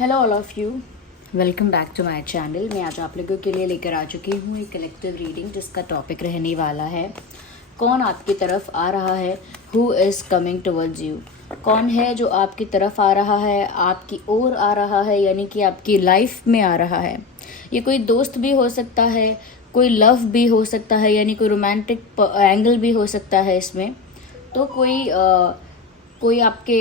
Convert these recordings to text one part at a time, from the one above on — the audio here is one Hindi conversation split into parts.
Hello all of you, welcome back to my channel. मैं आज आप लोगों के लिए लेकर आ चुकी हूँ एक कलेक्टिव रीडिंग जिसका टॉपिक रहने वाला है कौन आपकी तरफ आ रहा है, who is coming towards you. कौन है जो आपकी तरफ आ रहा है, आपकी ओर आ रहा है, यानी कि आपकी लाइफ में आ रहा है। ये कोई दोस्त भी हो सकता है, कोई लव भी हो सकता है, यानी कोई रोमांटिक एंगल भी हो सकता है इसमें। तो कोई आपके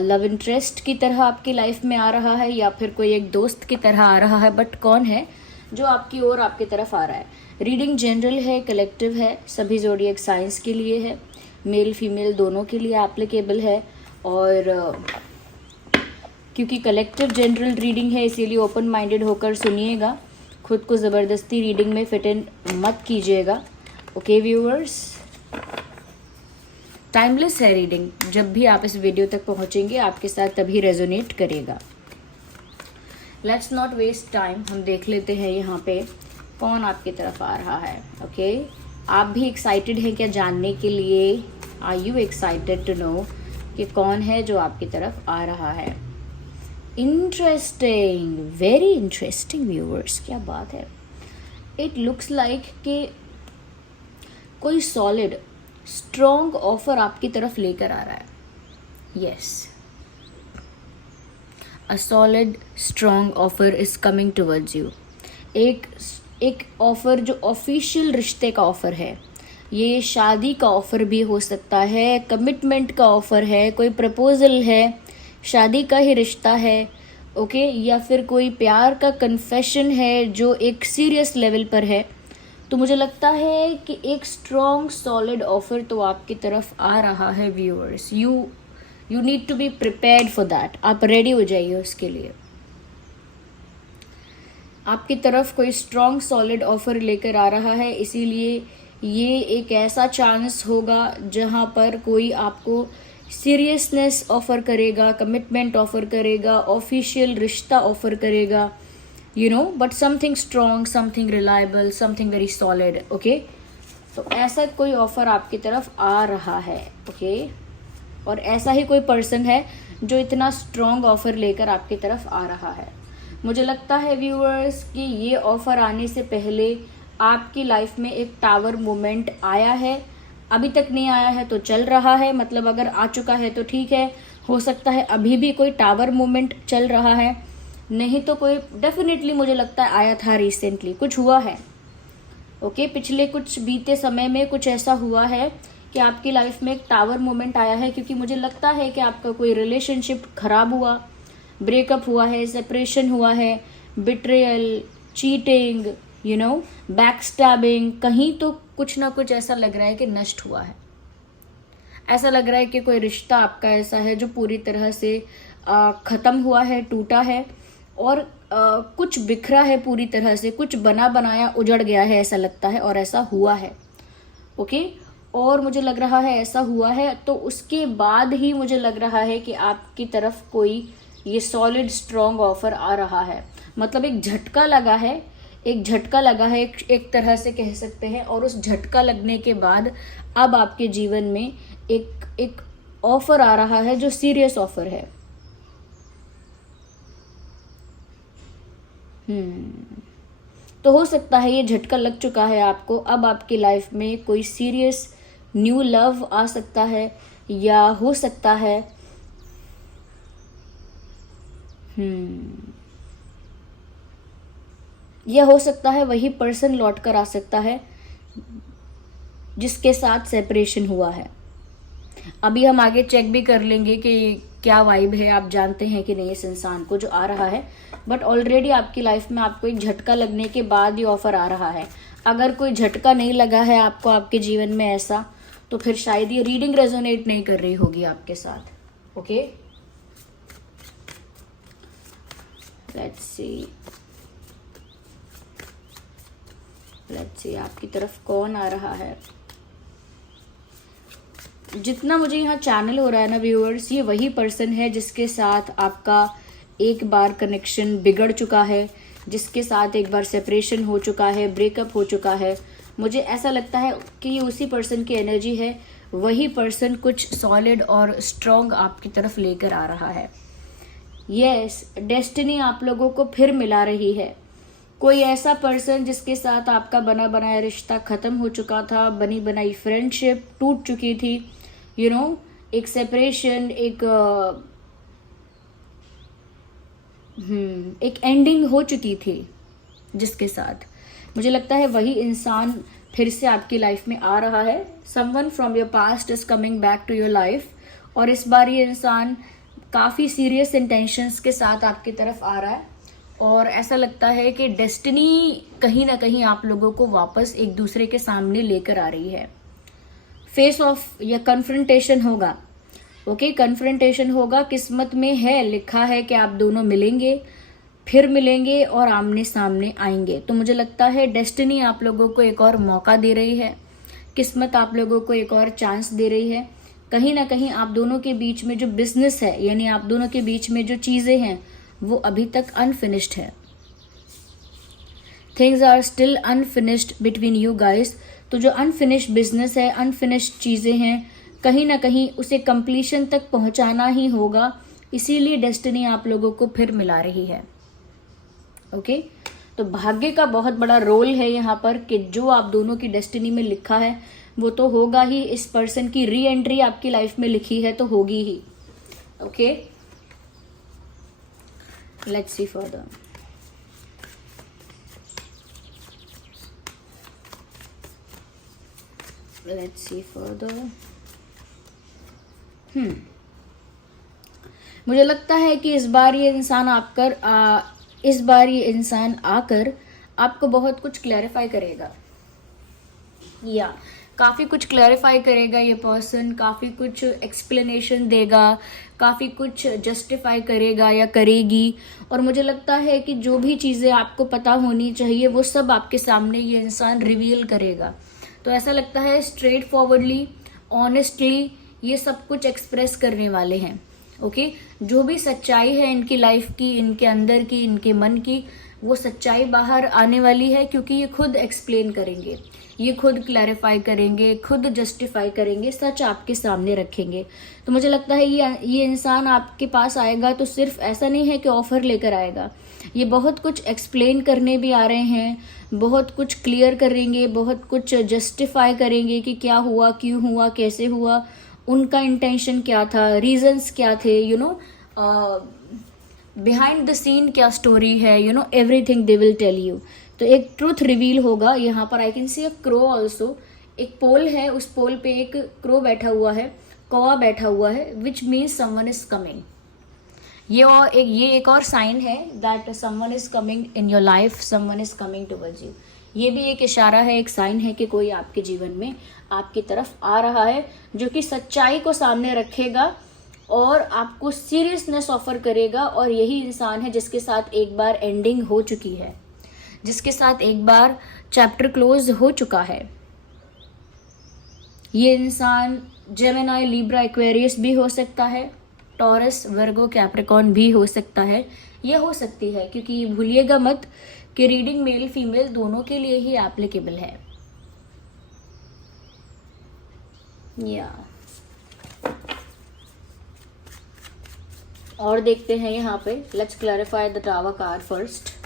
लव इंटरेस्ट की तरह आपकी लाइफ में आ रहा है या फिर कोई एक दोस्त की तरह आ रहा है, बट कौन है जो आपकी ओर आपकी तरफ आ रहा है। रीडिंग जनरल है, कलेक्टिव है, सभी ज़ोडिएक साइंस के लिए है, मेल फीमेल दोनों के लिए एप्लीकेबल है। और क्योंकि कलेक्टिव जनरल रीडिंग है इसीलिए ओपन माइंडेड होकर सुनिएगा, खुद को ज़बरदस्ती रीडिंग में फिट इन मत कीजिएगा। ओके व्यूअर्स, टाइमलेस है रीडिंग, जब भी आप इस वीडियो तक पहुंचेंगे आपके साथ तभी रेजोनेट करेगा। लेट्स नॉट वेस्ट टाइम, हम देख लेते हैं यहाँ पे कौन आपकी तरफ आ रहा है। ओके, आप भी एक्साइटेड हैं क्या जानने के लिए? Are you excited to know कि कौन है जो आपकी तरफ आ रहा है? इंटरेस्टिंग, वेरी इंटरेस्टिंग व्यूअर्स, क्या बात है। इट लुक्स लाइक कि कोई सॉलिड स्ट्रॉन्ग ऑफर आपकी तरफ लेकर आ रहा है। Yes, a solid strong offer is coming towards you. एक ऑफर जो ऑफिशियल रिश्ते का ऑफर है। ये शादी का ऑफर भी हो सकता है, कमिटमेंट का ऑफर है, कोई प्रपोजल है, शादी का ही रिश्ता है। ओके, या फिर कोई प्यार का कन्फेशन है जो एक सीरियस लेवल पर है। तो मुझे लगता है कि एक स्ट्रॉन्ग सॉलिड ऑफर तो आपकी तरफ आ रहा है viewers. You need to be prepared for that. आप रेडी हो जाइए उसके लिए। आपकी तरफ कोई स्ट्रॉन्ग सॉलिड ऑफर लेकर आ रहा है, इसीलिए ये एक ऐसा चांस होगा जहाँ पर कोई आपको सीरियसनेस ऑफर करेगा, कमिटमेंट ऑफर करेगा, ऑफिशियल रिश्ता ऑफर करेगा, but something strong, something reliable, something very solid. okay? तो ऐसा कोई ऑफर आपकी तरफ आ रहा है। ओके, और ऐसा ही कोई पर्सन है जो इतना स्ट्रॉन्ग ऑफर लेकर आपकी तरफ आ रहा है। मुझे लगता है व्यूअर्स कि ये ऑफर आने से पहले आपकी लाइफ में एक टावर मोमेंट आया है। अभी तक नहीं आया है तो चल रहा है, मतलब अगर आ चुका है तो ठीक है, हो सकता है अभी भी कोई टावर मोमेंट चल रहा है, नहीं तो कोई डेफिनेटली मुझे लगता है आया था रिसेंटली, कुछ हुआ है। ओके, पिछले कुछ बीते समय में कुछ ऐसा हुआ है कि आपकी लाइफ में एक टावर मोमेंट आया है, क्योंकि मुझे लगता है कि आपका कोई रिलेशनशिप खराब हुआ, ब्रेकअप हुआ है, सेपरेशन हुआ है, बिट्रेयल, चीटिंग, बैक स्टैबिंग, कहीं तो कुछ ना कुछ ऐसा लग रहा है कि नष्ट हुआ है। ऐसा लग रहा है कि कोई रिश्ता आपका ऐसा है जो पूरी तरह से ख़त्म हुआ है, टूटा है, और कुछ बिखरा है पूरी तरह से, कुछ बना बनाया उजड़ गया है, ऐसा लगता है, और ऐसा हुआ है। ओके, और मुझे लग रहा है ऐसा हुआ है, तो उसके बाद ही मुझे लग रहा है कि आपकी तरफ कोई ये सॉलिड स्ट्रॉन्ग ऑफर आ रहा है। मतलब एक झटका लगा है, एक तरह से कह सकते हैं, और उस झटका लगने के बाद अब आपके जीवन में एक ऑफर आ रहा है जो सीरियस ऑफर है। तो हो सकता है ये झटका लग चुका है आपको, अब आपकी लाइफ में कोई सीरियस न्यू लव आ सकता है, या हो सकता है या हो सकता है वही पर्सन लौट कर आ सकता है जिसके साथ सेपरेशन हुआ है। अभी हम आगे चेक भी कर लेंगे कि क्या वाइब है, आप जानते हैं कि नहीं इस इंसान को जो आ रहा है, बट ऑलरेडी आपकी लाइफ में आपको एक झटका लगने के बाद ही ऑफर आ रहा है। अगर कोई झटका नहीं लगा है आपको आपके जीवन में ऐसा, तो फिर शायद ये रीडिंग रेजोनेट नहीं कर रही होगी आपके साथ। ओके, लेट्स सी आपकी तरफ कौन आ रहा है। जितना मुझे यहाँ चैनल हो रहा है ना व्यूअर्स, ये वही पर्सन है जिसके साथ आपका एक बार कनेक्शन बिगड़ चुका है, जिसके साथ एक बार सेपरेशन हो चुका है, ब्रेकअप हो चुका है। मुझे ऐसा लगता है कि ये उसी पर्सन की एनर्जी है, वही पर्सन कुछ सॉलिड और स्ट्रॉन्ग आपकी तरफ लेकर आ रहा है। यस, डेस्टिनी आप लोगों को फिर मिला रही है। कोई ऐसा पर्सन जिसके साथ आपका बना बनाया रिश्ता खत्म हो चुका था, बनी बनाई फ्रेंडशिप टूट चुकी थी, एक सेपरेशन, एक एंडिंग हो चुकी थी जिसके साथ, मुझे लगता है वही इंसान फिर से आपकी लाइफ में आ रहा है। Someone from your past is coming back to your life, और इस बार ये इंसान काफ़ी सीरियस इंटेंशंस के साथ आपकी तरफ आ रहा है, और ऐसा लगता है कि डेस्टिनी कहीं ना कहीं आप लोगों को वापस एक दूसरे के सामने लेकर आ रही है। फेस ऑफ या कन्फ्रंटेशन होगा, ओके, कन्फ्रंटेशन होगा, किस्मत में है, लिखा है कि आप दोनों मिलेंगे, फिर मिलेंगे और आमने सामने आएंगे। तो मुझे लगता है डेस्टिनी आप लोगों को एक और मौका दे रही है, किस्मत आप लोगों को एक और चांस दे रही है। कहीं ना कहीं आप दोनों के बीच में जो बिजनेस है, यानी आप दोनों के बीच में जो चीज़ें हैं, वो अभी तक अनफिनिश्ड है। Things are still unfinished between you guys. तो जो अनफिनिश्ड बिजनेस है, अनफिनिश्ड चीज़ें हैं, कहीं ना कहीं उसे कंप्लीशन तक पहुंचाना ही होगा, इसीलिए डेस्टिनी आप लोगों को फिर मिला रही है। ओके, तो भाग्य का बहुत बड़ा रोल है यहाँ पर कि जो आप दोनों की डेस्टिनी में लिखा है वो तो होगा ही। इस पर्सन की री एंट्री आपकी लाइफ में लिखी है तो होगी ही। Okay, let's see further. मुझे लगता है कि इस बार ये इंसान आकर आपको बहुत कुछ क्लैरिफाई करेगा, या काफ़ी कुछ क्लैरिफाई करेगा। ये पर्सन काफ़ी कुछ एक्सप्लेनेशन देगा, काफ़ी कुछ जस्टिफाई करेगा या करेगी, और मुझे लगता है कि जो भी चीज़ें आपको पता होनी चाहिए वो सब आपके सामने ये इंसान रिवील करेगा। तो ऐसा लगता है स्ट्रेट फॉरवर्डली, ऑनेस्टली ये सब कुछ एक्सप्रेस करने वाले हैं। ओके, जो भी सच्चाई है इनकी लाइफ की, इनके अंदर की, इनके मन की, वो सच्चाई बाहर आने वाली है, क्योंकि ये खुद एक्सप्लेन करेंगे, ये खुद क्लैरिफाई करेंगे, खुद जस्टिफाई करेंगे, सच आपके सामने रखेंगे। तो मुझे लगता है ये इंसान आपके पास आएगा तो सिर्फ ऐसा नहीं है कि ऑफर लेकर आएगा, ये बहुत कुछ एक्सप्लेन करने भी आ रहे हैं, बहुत कुछ क्लियर करेंगे, बहुत कुछ जस्टिफाई करेंगे कि क्या हुआ, क्यों हुआ, कैसे हुआ, उनका इंटेंशन क्या था, रीजंस क्या थे, बिहाइंड द सीन क्या स्टोरी है, everything they will tell you. तो एक ट्रूथ रिवील होगा यहाँ पर। I can see a crow also, एक पोल है, उस पोल पे एक क्रो बैठा हुआ है, कौवा बैठा हुआ है, which means someone is coming. ये एक और साइन है that someone is coming in your life, someone is coming towards you. ये भी एक इशारा है, एक साइन है कि कोई आपके जीवन में आपकी तरफ आ रहा है, जो कि सच्चाई को सामने रखेगा और आपको सीरियसनेस ऑफर करेगा। और यही इंसान है जिसके साथ एक बार एंडिंग हो चुकी है, जिसके साथ एक बार चैप्टर क्लोज हो चुका है। ये इंसान जेमिनी, लिब्रा, एक्वेरियस भी हो सकता है, टॉरस, वर्गो, कैप्रिकॉर्न भी हो सकता है, ये हो सकती है, क्योंकि भूलिएगा मत कि रीडिंग मेल फीमेल दोनों के लिए ही एप्लीकेबल है। या और देखते हैं यहाँ पे, let's clarify the tower card first.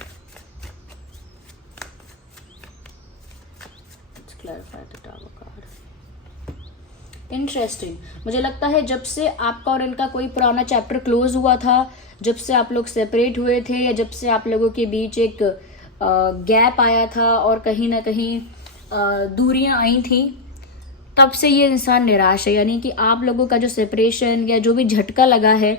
Interesting, मुझे लगता है जब से आपका और इनका कोई पुराना चैप्टर क्लोज हुआ था, जब से आप लोग सेपरेट हुए थे, या जब से आप लोगों के बीच एक गैप आया था और कहीं ना कहीं दूरियां आई थी, तब से ये इंसान निराश है। यानी कि आप लोगों का जो सेपरेशन या जो भी झटका लगा है,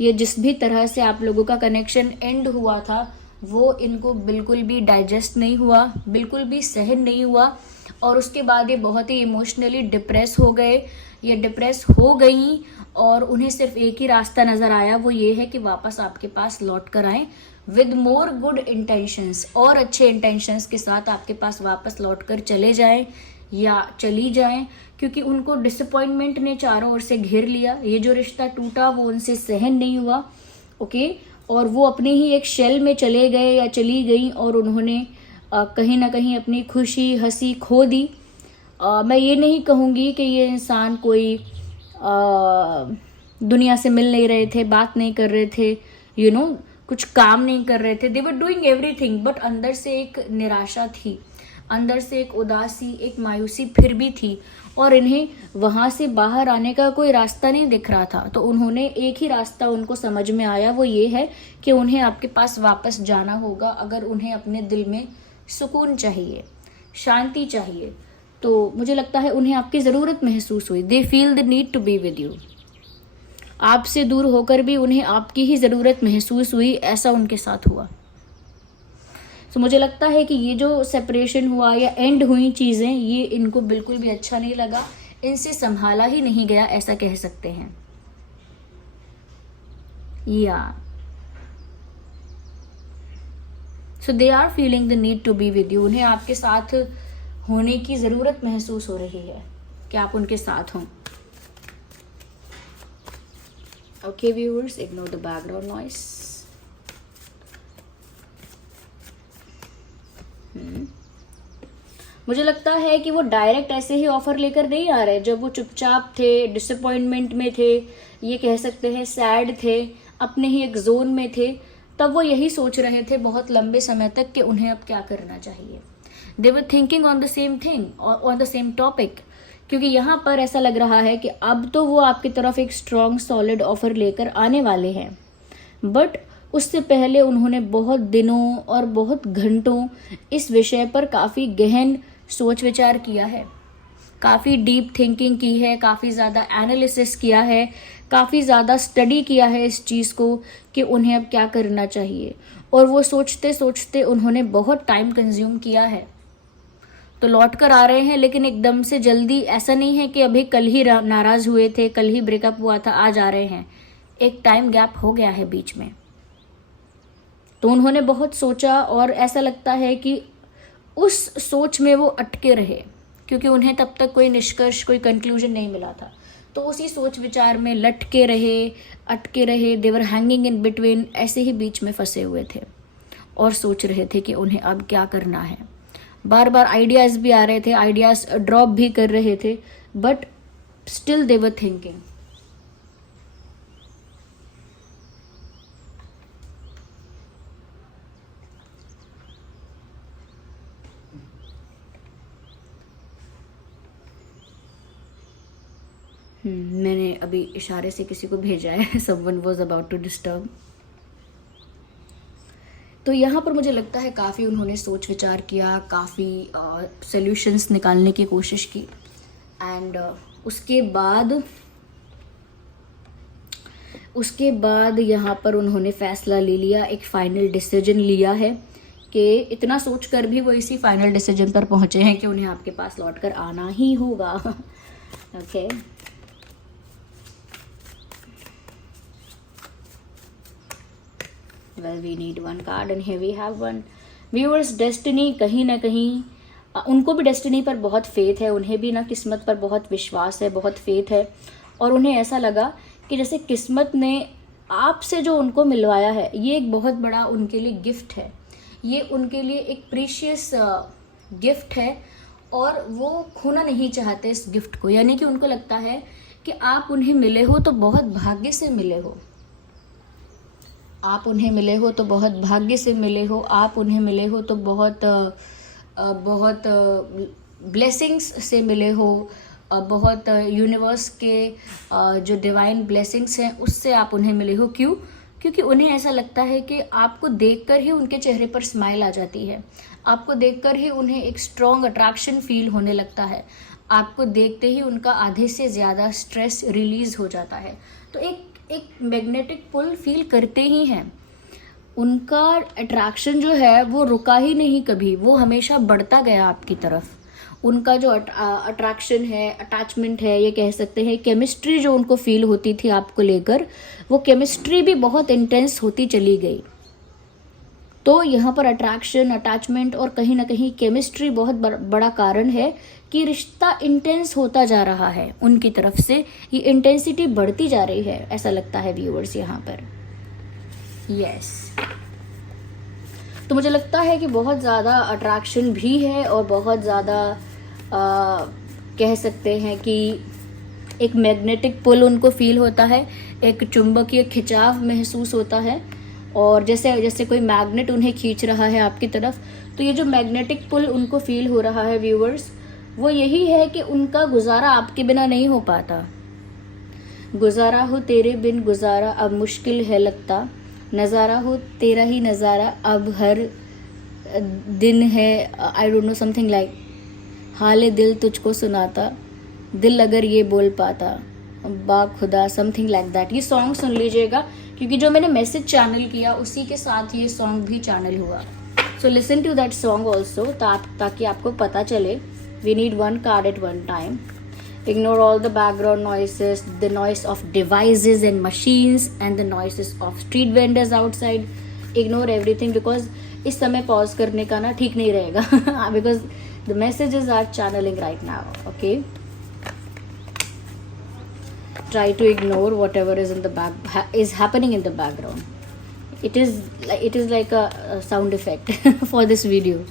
ये जिस भी तरह से आप लोगों का कनेक्शन एंड हुआ था, वो इनको बिल्कुल भी डाइजेस्ट नहीं हुआ, बिल्कुल भी सहन नहीं हुआ, और उसके बाद ये बहुत ही इमोशनली डिप्रेस हो गए, ये डिप्रेस हो गई, और उन्हें सिर्फ एक ही रास्ता नज़र आया, वो ये है कि वापस आपके पास लौट कर आएँ विद मोर गुड इंटेंशंस, और अच्छे इंटेंशंस के साथ आपके पास वापस लौट कर चले जाएं या चली जाएं, क्योंकि उनको डिसअपॉइंटमेंट ने चारों ओर से घेर लिया। ये जो रिश्ता टूटा वो उनसे सहन नहीं हुआ, ओके, और वो अपने ही एक शेल में चले गए या चली गई, और उन्होंने कहीं ना कहीं अपनी खुशी हंसी खो दी। मैं ये नहीं कहूँगी कि ये इंसान कोई दुनिया से मिल नहीं रहे थे, बात नहीं कर रहे थे, कुछ काम नहीं कर रहे थे, दे वर डूइंग एवरीथिंग, बट अंदर से एक निराशा थी, अंदर से एक उदासी, एक मायूसी फिर भी थी, और इन्हें वहाँ से बाहर आने का कोई रास्ता नहीं दिख रहा था। तो उन्होंने एक ही रास्ता उनको समझ में आया, वो ये है कि उन्हें आपके पास वापस जाना होगा। अगर उन्हें अपने दिल में सुकून चाहिए, शांति चाहिए, तो मुझे लगता है उन्हें आपकी ज़रूरत महसूस हुई। They feel the need to be with you. आपसे दूर होकर भी उन्हें आपकी ही ज़रूरत महसूस हुई, ऐसा उनके साथ हुआ। तो मुझे लगता है कि ये जो सेपरेशन हुआ या एंड हुई चीज़ें, ये इनको बिल्कुल भी अच्छा नहीं लगा, इनसे संभाला ही नहीं गया, ऐसा कह सकते हैं। या so they are feeling the need to be with you. उन्हें आपके साथ होने की ज़रूरत महसूस हो रही है कि आप उनके साथ हों। Okay viewers, ignore the background noise. मुझे लगता है कि वो डायरेक्ट ऐसे ही ऑफर लेकर नहीं आ रहे। जब वो चुपचाप थे, डिसअपॉइंटमेंट में थे, ये कह सकते हैं सैड थे, अपने ही एक जोन में थे, तब वो यही सोच रहे थे बहुत लंबे समय तक कि उन्हें अब क्या करना चाहिए। They were thinking on the same thing, on the same topic, क्योंकि यहाँ पर ऐसा लग रहा है कि अब तो वो आपकी तरफ एक स्ट्रॉन्ग सॉलिड ऑफर लेकर आने वाले हैं, बट उससे पहले उन्होंने बहुत दिनों और बहुत घंटों इस विषय पर काफ़ी गहन सोच विचार किया है, काफ़ी डीप थिंकिंग की है, काफ़ी ज़्यादा एनालिसिस किया है, काफ़ी ज़्यादा स्टडी किया है इस चीज़ को कि उन्हें अब क्या करना चाहिए। और वो सोचते सोचते उन्होंने बहुत टाइम कंज्यूम किया है। तो लौट कर आ रहे हैं, लेकिन एकदम से जल्दी ऐसा नहीं है कि अभी कल ही नाराज़ हुए थे, कल ही ब्रेकअप हुआ था, आज आ रहे हैं। एक टाइम गैप हो गया है बीच में। तो उन्होंने बहुत सोचा और ऐसा लगता है कि उस सोच में वो अटके रहे, क्योंकि उन्हें तब तक कोई निष्कर्ष, कोई कंक्लूजन नहीं मिला था। तो उसी सोच विचार में लटके रहे, अटके रहे, दे वर हैंगिंग इन बिटवीन, ऐसे ही बीच में फंसे हुए थे और सोच रहे थे कि उन्हें अब क्या करना है। बार बार आइडियाज़ भी आ रहे थे, आइडियाज़ ड्रॉप भी कर रहे थे, but still they were thinking. मैंने अभी इशारे से किसी को भेजा है, someone was about to disturb. तो यहाँ पर मुझे लगता है काफ़ी उन्होंने सोच विचार किया, काफ़ी सॉल्यूशंस निकालने की कोशिश की, एंड उसके बाद यहाँ पर उन्होंने फ़ैसला ले लिया, एक फ़ाइनल डिसीजन लिया है कि इतना सोच कर भी वो इसी फाइनल डिसीजन पर पहुँचे हैं कि उन्हें आपके पास लौट कर आना ही होगा। Okay well we need one card and here we have one viewers destiny। कहीं ना कहीं उनको भी डेस्टिनी पर बहुत फेथ है, उन्हें भी ना किस्मत पर बहुत विश्वास है, बहुत फेथ है, और उन्हें ऐसा लगा कि जैसे किस्मत ने आपसे जो उनको मिलवाया है, ये एक बहुत बड़ा उनके लिए गिफ्ट है, ये उनके लिए एक प्रीशियस गिफ्ट है, और वो खोना नहीं चाहते इस गिफ्ट को। यानी कि उनको लगता है कि आप उन्हें मिले हो तो बहुत भाग्य से मिले हो, आप उन्हें मिले हो तो बहुत भाग्य से मिले हो, आप उन्हें मिले हो तो बहुत ब्लेसिंग्स से मिले हो, बहुत यूनिवर्स के जो डिवाइन ब्लेसिंग्स हैं उससे आप उन्हें मिले हो। क्यों? क्योंकि उन्हें ऐसा लगता है कि आपको देखकर ही उनके चेहरे पर स्माइल आ जाती है, आपको देखकर ही उन्हें एक स्ट्रॉन्ग अट्रैक्शन फील होने लगता है, आपको देखते ही उनका आधे से ज़्यादा स्ट्रेस रिलीज़ हो जाता है। तो एक मैग्नेटिक पुल फील करते ही हैं, उनका अट्रैक्शन जो है वो रुका ही नहीं कभी, वो हमेशा बढ़ता गया आपकी तरफ। उनका जो अट्रैक्शन है, अटैचमेंट है, ये कह सकते हैं केमिस्ट्री जो उनको फील होती थी आपको लेकर, वो केमिस्ट्री भी बहुत इंटेंस होती चली गई। तो यहाँ पर अट्रैक्शन, अटैचमेंट और कहीं ना कहीं केमिस्ट्री बहुत बड़ा कारण है कि रिश्ता इंटेंस होता जा रहा है उनकी तरफ से, ये इंटेंसिटी बढ़ती जा रही है, ऐसा लगता है व्यूअर्स यहाँ पर। यस तो मुझे लगता है कि बहुत ज़्यादा अट्रैक्शन भी है और बहुत ज़्यादा कह सकते हैं कि एक मैग्नेटिक पुल उनको फील होता है, एक चुंबकीय खिंचाव महसूस होता है, और जैसे जैसे कोई मैग्नेट उन्हें खींच रहा है आपकी तरफ, तो ये जो मैग्नेटिक पुल उनको फील हो रहा है व्यूअर्स, वो यही है कि उनका गुजारा आपके बिना नहीं हो पाता। गुजारा हो तेरे बिन गुजारा अब मुश्किल है लगता, नज़ारा हो तेरा ही नज़ारा अब हर दिन है, I don't know something like, हाल दिल तुझको सुनाता, दिल अगर ये बोल पाता, बा खुदा, समथिंग लाइक दैट। ये सॉन्ग सुन लीजिएगा क्योंकि जो मैंने मैसेज चैनल किया उसी के साथ ये सॉन्ग भी चैनल हुआ। So listen to that song also, ताकि आपको पता चले। We need one card at one time. Ignore all the background noises, the noise of devices and machines and the noises of street vendors outside. Ignore everything because इस समय पॉज करने का ना ठीक नहीं रहेगा because the messages are channeling right now. Okay, try to ignore whatever is in the is happening in the background. It is like a sound effect for this video.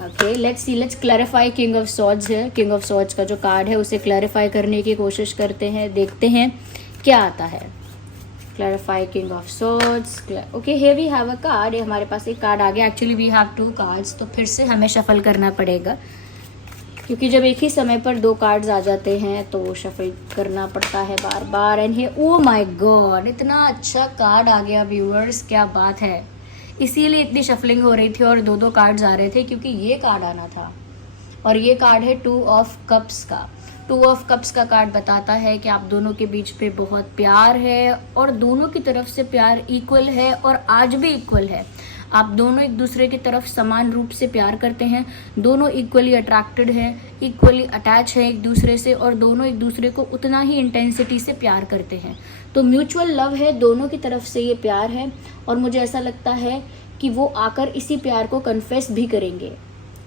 Okay, let's clarify king of swords है। किंग ऑफ सॉर्ड्स का जो कार्ड है उसे क्लैरिफाई करने की कोशिश करते हैं, देखते हैं क्या आता है। Clarify king of swords. Okay, here we have a card. हमारे पास एक कार्ड आ गया। एक्चुअली वी हैव 2 कार्ड्स, तो फिर से हमें शफल करना पड़ेगा क्योंकि जब एक ही समय पर 2 कार्ड्स आ जाते हैं तो शफल करना पड़ता है बार बार। And here, oh my god, इतना अच्छा कार्ड आ गया व्यूअर्स, क्या बात है। इसीलिए इतनी शफलिंग हो रही थी और 2 कार्ड्स आ रहे थे क्योंकि ये कार्ड आना था। और ये कार्ड है 2 ऑफ कप्स का। 2 ऑफ कप्स का कार्ड बताता है कि आप दोनों के बीच पे बहुत प्यार है और दोनों की तरफ से प्यार इक्वल है और आज भी इक्वल है। आप दोनों एक दूसरे की तरफ समान रूप से प्यार करते हैं, दोनों इक्वली अट्रैक्टेड हैं, इक्वली अटैच है एक दूसरे से और दोनों एक दूसरे को उतना ही इंटेंसिटी से प्यार करते हैं। तो म्यूचुअल लव है, दोनों की तरफ से ये प्यार है और मुझे ऐसा लगता है कि वो आकर इसी प्यार को कन्फेस भी करेंगे।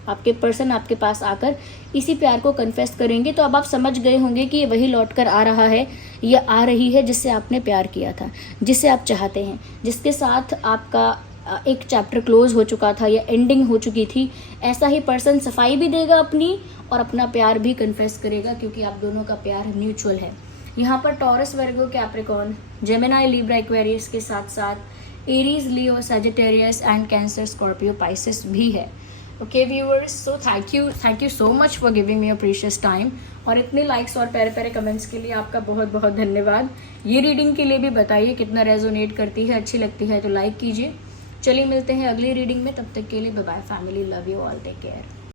आपके पर्सन आपके पास आकर इसी प्यार को कन्फेस करेंगे। तो अब आप समझ गए होंगे कि ये वही लौट कर आ रहा है, ये आ रही है जिससे आपने प्यार किया था, जिसे आप चाहते हैं, जिसके साथ आपका एक चैप्टर क्लोज हो चुका था या एंडिंग हो चुकी थी। ऐसा ही पर्सन सफाई भी देगा अपनी और अपना प्यार भी कन्फेस करेगा क्योंकि आप दोनों का प्यार म्यूचुअल है। यहाँ पर टॉरस, वर्गो, कैप्रिकॉर्न, जेमिनी, लिब्रा, एक्वेरियस के साथ साथ Aries, Leo, Sagittarius and cancer, Scorpio, Pisces भी है। Okay viewers, so thank you so much for giving me a precious time और इतने लाइक्स और प्यारे प्यारे कमेंट्स के लिए आपका बहुत बहुत धन्यवाद। ये रीडिंग के लिए भी बताइए कितना रेजोनेट करती है, अच्छी लगती है तो लाइक कीजिए। चलिए मिलते हैं अगली रीडिंग में, तब तक के लिए bye bye family, love you all, take care.